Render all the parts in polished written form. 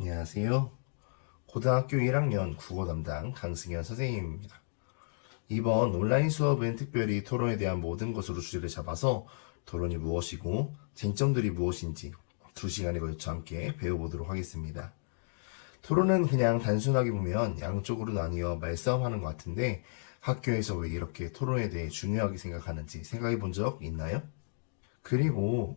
안녕하세요. 고등학교 1학년 국어 담당 강승현 선생님입니다. 이번 온라인 수업은 특별히 토론에 대한 모든 것으로 주제를 잡아서 토론이 무엇이고 쟁점들이 무엇인지 2시간에 걸쳐 함께 배워보도록 하겠습니다. 토론은 그냥 단순하게 보면 양쪽으로 나뉘어 말싸움하는 것 같은데 학교에서 왜 이렇게 토론에 대해 중요하게 생각하는지 생각해 본 적 있나요? 그리고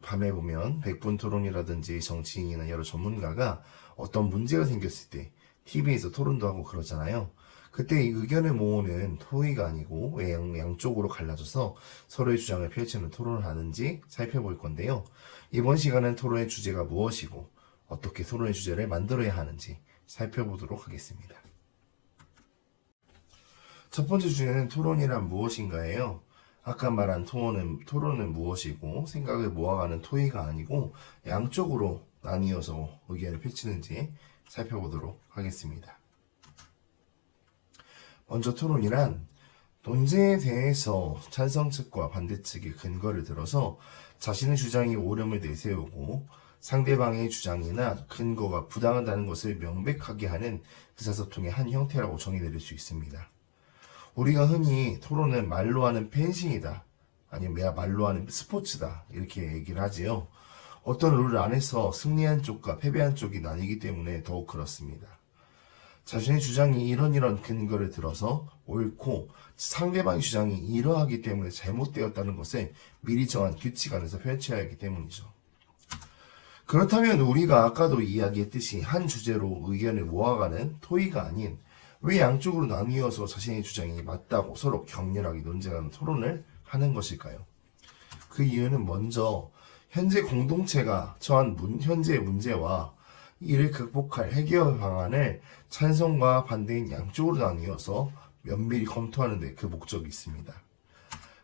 밤에 보면 백분 토론이라든지 정치인이나 여러 전문가가 어떤 문제가 생겼을 때 TV에서 토론도 하고 그러잖아요. 그때 이 의견을 모으는 토의가 아니고 왜 양쪽으로 갈라져서 서로의 주장을 펼치는 토론을 하는지 살펴볼 건데요. 이번 시간은 토론의 주제가 무엇이고 어떻게 토론의 주제를 만들어야 하는지 살펴보도록 하겠습니다. 첫 번째 주제는 토론이란 무엇인가예요. 아까 말한 토론은 무엇이고 생각을 모아가는 토의가 아니고 양쪽으로 나뉘어서 의견을 펼치는지 살펴보도록 하겠습니다. 먼저 토론이란 논제에 대해서 찬성 측과 반대 측의 근거를 들어서 자신의 주장이 옳음을 내세우고 상대방의 주장이나 근거가 부당하다는 것을 명백하게 하는 의사소통의 한 형태라고 정의 내릴 수 있습니다. 우리가 흔히 토론은 말로 하는 펜싱이다, 아니면 말로 하는 스포츠다 이렇게 얘기를 하지요. 어떤 룰 안에서 승리한 쪽과 패배한 쪽이 나뉘기 때문에 더욱 그렇습니다. 자신의 주장이 이런 근거를 들어서 옳고 상대방의 주장이 이러하기 때문에 잘못되었다는 것을 미리 정한 규칙 안에서 펼쳐야 하기 때문이죠. 그렇다면 우리가 아까도 이야기했듯이 한 주제로 의견을 모아가는 토의가 아닌 왜 양쪽으로 나뉘어서 자신의 주장이 맞다고 서로 격렬하게 논쟁하는 토론을 하는 것일까요? 그 이유는 먼저 현재 공동체가 처한 현재의 문제와 이를 극복할 해결 방안을 찬성과 반대인 양쪽으로 나뉘어서 면밀히 검토하는 데 그 목적이 있습니다.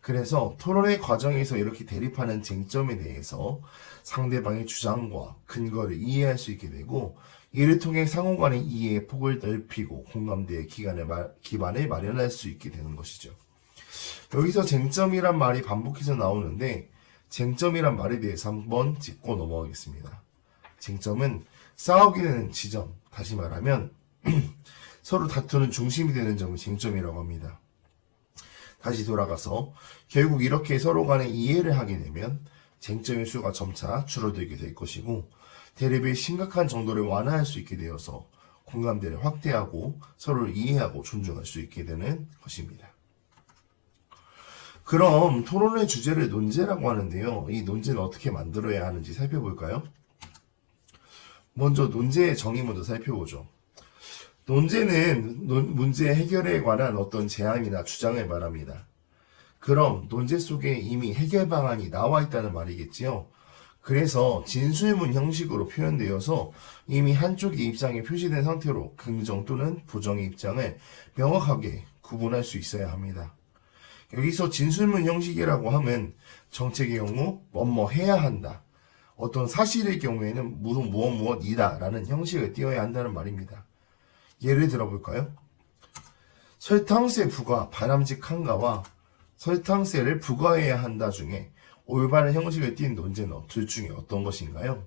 그래서 토론의 과정에서 이렇게 대립하는 쟁점에 대해서 상대방의 주장과 근거를 이해할 수 있게 되고 이를 통해 상호 간의 이해의 폭을 넓히고 공감대의 기반을 마련할 수 있게 되는 것이죠. 여기서 쟁점이란 말이 반복해서 나오는데 쟁점이란 말에 대해서 한번 짚고 넘어가겠습니다. 쟁점은 싸우게 되는 지점, 다시 말하면 서로 다투는 중심이 되는 점을 쟁점이라고 합니다. 다시 돌아가서 결국 이렇게 서로 간에 이해를 하게 되면 쟁점의 수가 점차 줄어들게 될 것이고 대립의 심각한 정도를 완화할 수 있게 되어서 공감대를 확대하고 서로를 이해하고 존중할 수 있게 되는 것입니다. 그럼 토론의 주제를 논제라고 하는데요. 이 논제는 어떻게 만들어야 하는지 살펴볼까요? 먼저 논제의 정의 먼저 살펴보죠. 논제는 문제 해결에 관한 어떤 제안이나 주장을 말합니다. 그럼 논제 속에 이미 해결 방안이 나와 있다는 말이겠지요. 그래서 진술문 형식으로 표현되어서 이미 한쪽의 입장이 표시된 상태로 긍정 또는 부정의 입장을 명확하게 구분할 수 있어야 합니다. 여기서 진술문 형식이라고 하면 정책의 경우 뭐뭐 해야 한다, 어떤 사실의 경우에는 무엇이다 라는 형식을 띄어야 한다는 말입니다. 예를 들어볼까요? 설탕세 부과 바람직한가와 설탕세를 부과해야 한다 중에 올바른 형식을 띈 논제는 둘 중에 어떤 것인가요?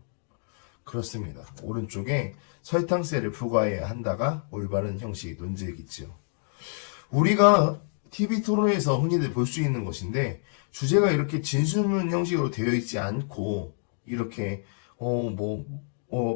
그렇습니다. 오른쪽에 설탕세를 부과해야 한다가 올바른 형식의 논제이겠지요. 우리가 TV 토론에서 흔히들 볼 수 있는 것인데 주제가 이렇게 진술문 형식으로 되어 있지 않고 이렇게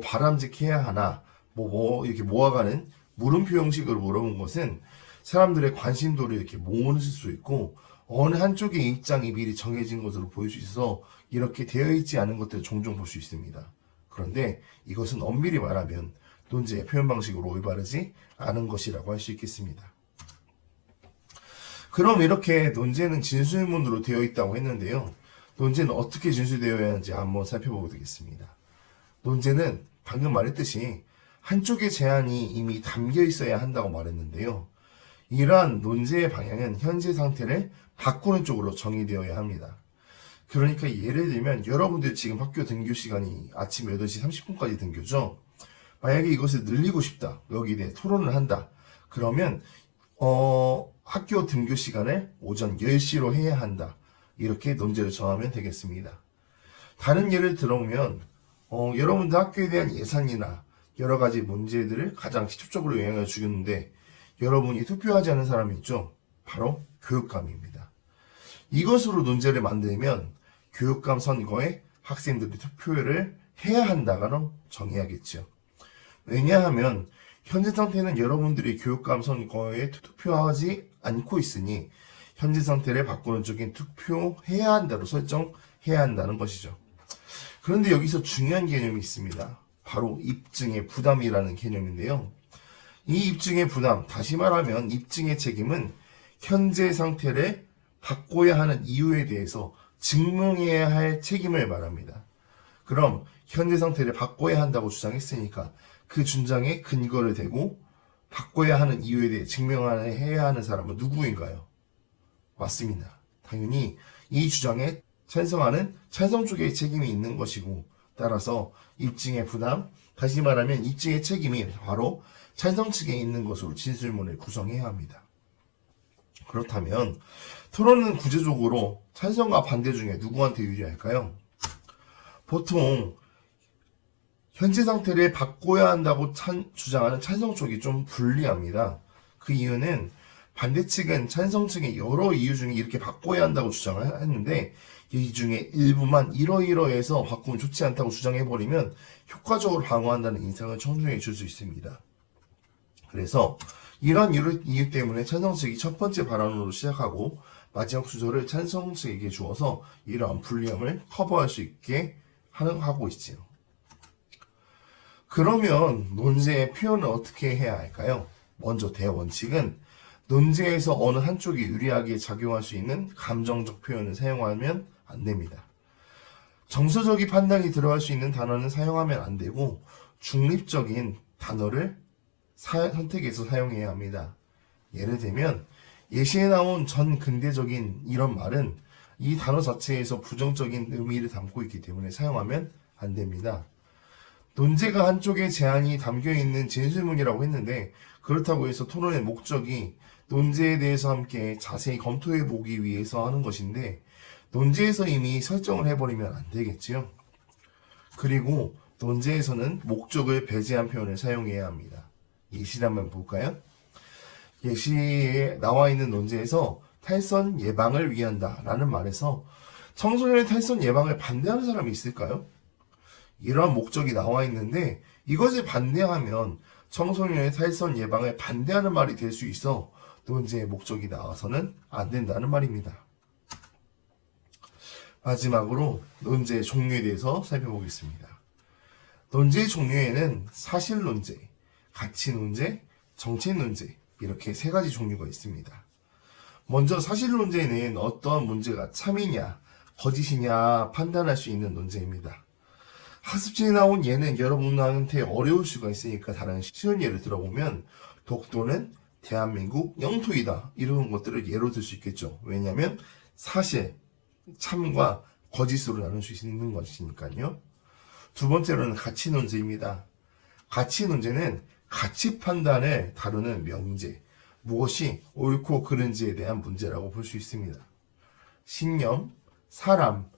바람직해야 하나 이렇게 모아가는 물음표 형식으로 물어본 것은 사람들의 관심도를 이렇게 모을 수 있고 어느 한쪽의 입장이 미리 정해진 것으로 보일 수 있어서 이렇게 되어 있지 않은 것들을 종종 볼 수 있습니다. 그런데 이것은 엄밀히 말하면 논제의 표현 방식으로 올바르지 않은 것이라고 할 수 있겠습니다. 그럼 이렇게 논제는 진술문으로 되어 있다고 했는데요. 논제는 어떻게 진술되어야 하는지 한번 살펴보게 되겠습니다. 논제는 방금 말했듯이 한쪽의 제안이 이미 담겨 있어야 한다고 말했는데요. 이러한 논제의 방향은 현재 상태를 바꾸는 쪽으로 정의되어야 합니다. 그러니까 예를 들면 여러분들 지금 학교 등교 시간이 아침 8시 30분까지 등교죠. 만약에 이것을 늘리고 싶다, 여기에 대해 토론을 한다, 그러면 학교 등교 시간을 오전 10시로 해야 한다, 이렇게 논제를 정하면 되겠습니다. 다른 예를 들어보면 여러분들 학교에 대한 예산이나 여러 가지 문제들을 가장 직접적으로 영향을 주겠는데 여러분이 투표하지 않은 사람이 있죠. 바로 교육감입니다. 이것으로 논제를 만들면 교육감 선거에 학생들이 투표를 해야 한다고 정해야겠죠. 왜냐하면 현재 상태는 여러분들이 교육감 선거에 투표하지 않고 있으니 현재 상태를 바꾸는 쪽인 투표해야 한다로 설정해야 한다는 것이죠. 그런데 여기서 중요한 개념이 있습니다. 바로 입증의 부담이라는 개념인데요. 이 입증의 부담, 다시 말하면 입증의 책임은 현재 상태를 바꿔야 하는 이유에 대해서 증명해야 할 책임을 말합니다. 그럼 현재 상태를 바꿔야 한다고 주장했으니까 그 주장에 근거를 대고 바꿔야 하는 이유에 대해 증명해야 하는 사람은 누구인가요? 맞습니다. 당연히 이 주장에 찬성하는 찬성 쪽의 책임이 있는 것이고 따라서 입증의 부담, 다시 말하면 입증의 책임이 바로 찬성 측에 있는 것으로 진술문을 구성해야 합니다. 그렇다면 토론은 구체적으로 찬성과 반대 중에 누구한테 유리할까요? 보통 현재 상태를 바꿔야 한다고 주장하는 찬성 쪽이 좀 불리합니다. 그 이유는 반대 측은 찬성 측의 여러 이유 중에 이렇게 바꿔야 한다고 주장을 했는데 이 중에 일부만 이러이러해서 바꾸면 좋지 않다고 주장해버리면 효과적으로 방어한다는 인상을 청중에게 줄 수 있습니다. 그래서 이런 이유 때문에 찬성 측이 첫 번째 발언으로 시작하고 마지막 순서를 찬성 측에게 주어서 이러한 불리함을 커버할 수 있게 하고 있지요. 그러면 논제의 표현을 어떻게 해야 할까요? 먼저 대원칙은 논제에서 어느 한쪽이 유리하게 작용할 수 있는 감정적 표현을 사용하면 안 됩니다. 정서적인 판단이 들어갈 수 있는 단어는 사용하면 안 되고 중립적인 단어를 선택해서 사용해야 합니다. 예를 들면 예시에 나온 전 근대적인 이런 말은 이 단어 자체에서 부정적인 의미를 담고 있기 때문에 사용하면 안 됩니다. 논제가 한쪽에 제한이 담겨있는 진술문이라고 했는데 그렇다고 해서 토론의 목적이 논제에 대해서 함께 자세히 검토해 보기 위해서 하는 것인데 논제에서 이미 설정을 해버리면 안 되겠지요. 그리고 논제에서는 목적을 배제한 표현을 사용해야 합니다. 예시를 한번 볼까요? 예시에 나와 있는 논제에서 탈선 예방을 위한다 라는 말에서 청소년의 탈선 예방을 반대하는 사람이 있을까요? 이러한 목적이 나와 있는데 이것을 반대하면 청소년의 탈선 예방을 반대하는 말이 될 수 있어 논제의 목적이 나와서는 안 된다는 말입니다. 마지막으로 논제의 종류에 대해서 살펴보겠습니다. 논제의 종류에는 사실 논제, 가치 논제, 정책 논제 이렇게 세 가지 종류가 있습니다. 먼저 사실 논제는 어떠한 문제가 참이냐, 거짓이냐 판단할 수 있는 논제입니다. 학습지에 나온 예는 여러분한테 어려울 수가 있으니까 다른 쉬운 예를 들어보면 독도는 대한민국 영토이다 이런 것들을 예로 들 수 있겠죠. 왜냐하면 사실, 참과 거짓으로 나눌 수 있는 것이니까요. 두 번째로는 가치 논제입니다. 가치 논제는 가치 판단을 다루는 명제, 무엇이 옳고 그른지에 대한 문제라고 볼 수 있습니다. 신념, 사람,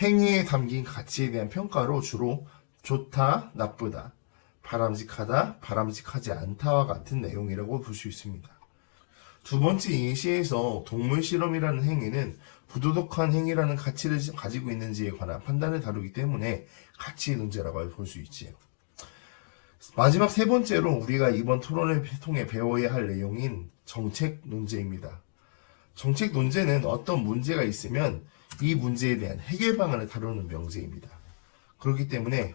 행위에 담긴 가치에 대한 평가로 주로 좋다, 나쁘다, 바람직하다, 바람직하지 않다와 같은 내용이라고 볼 수 있습니다. 두 번째 예시에서 동물 실험이라는 행위는 부도덕한 행위라는 가치를 가지고 있는지에 관한 판단을 다루기 때문에 가치 논제라고 볼 수 있지요. 마지막 세 번째로 우리가 이번 토론을 통해 배워야 할 내용인 정책 논제입니다. 정책 논제는 어떤 문제가 있으면 이 문제에 대한 해결 방안을 다루는 명제입니다. 그렇기 때문에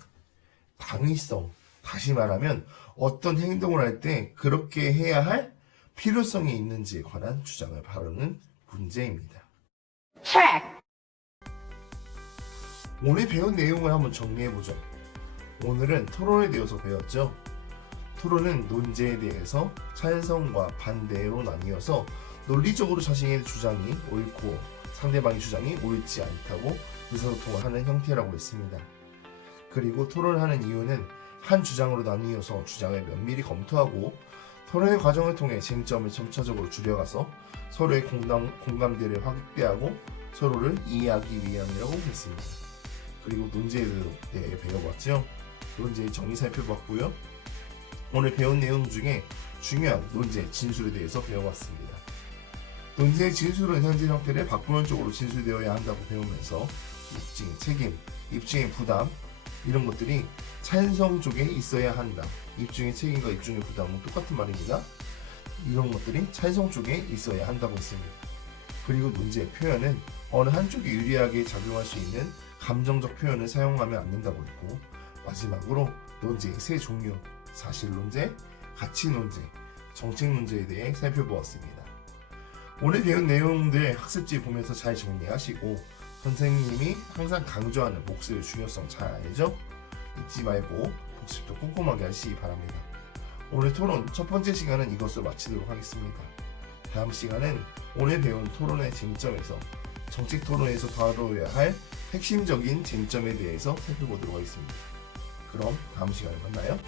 당위성, 다시 말하면 어떤 행동을 할 때 그렇게 해야 할 필요성이 있는지에 관한 주장을 바르는 문제입니다. 오늘 배운 내용을 한번 정리해보죠. 오늘은 토론에 대해서 배웠죠. 토론은 논제에 대해서 찬성과 반대로 나뉘어서 논리적으로 자신의 주장이 옳고 상대방의 주장이 옳지 않다고 의사소통을 하는 형태라고 했습니다. 그리고 토론을 하는 이유는 한 주장으로 나뉘어서 주장을 면밀히 검토하고 토론의 과정을 통해 쟁점을 점차적으로 줄여가서 서로의 공감대를 확대하고 서로를 이해하기 위함이라고 했습니다. 그리고 논제에 대해 배워봤죠. 논제의 정의 살펴봤고요. 오늘 배운 내용 중에 중요한 논제, 진술에 대해서 배워봤습니다. 논제의 진술은 현재 형태를 바꾸는 쪽으로 진술되어야 한다고 배우면서 입증의 책임, 입증의 부담 이런 것들이 찬성 쪽에 있어야 한다. 입증의 책임과 입증의 부담은 똑같은 말입니다. 이런 것들이 찬성 쪽에 있어야 한다고 했습니다. 그리고 논제의 표현은 어느 한쪽이 유리하게 작용할 수 있는 감정적 표현을 사용하면 안 된다고 했고, 마지막으로 논제의 세 종류, 사실논제, 가치논제, 정책논제에 대해 살펴보았습니다. 오늘 배운 내용들 학습지 보면서 잘 정리하시고 선생님이 항상 강조하는 복습의 중요성 잘 알죠? 잊지 말고 복습도 꼼꼼하게 하시기 바랍니다. 오늘 토론 첫 번째 시간은 이것으로 마치도록 하겠습니다. 다음 시간은 오늘 배운 토론의 쟁점에서 정책 토론에서 다뤄야 할 핵심적인 쟁점에 대해서 살펴보도록 하겠습니다. 그럼 다음 시간에 만나요.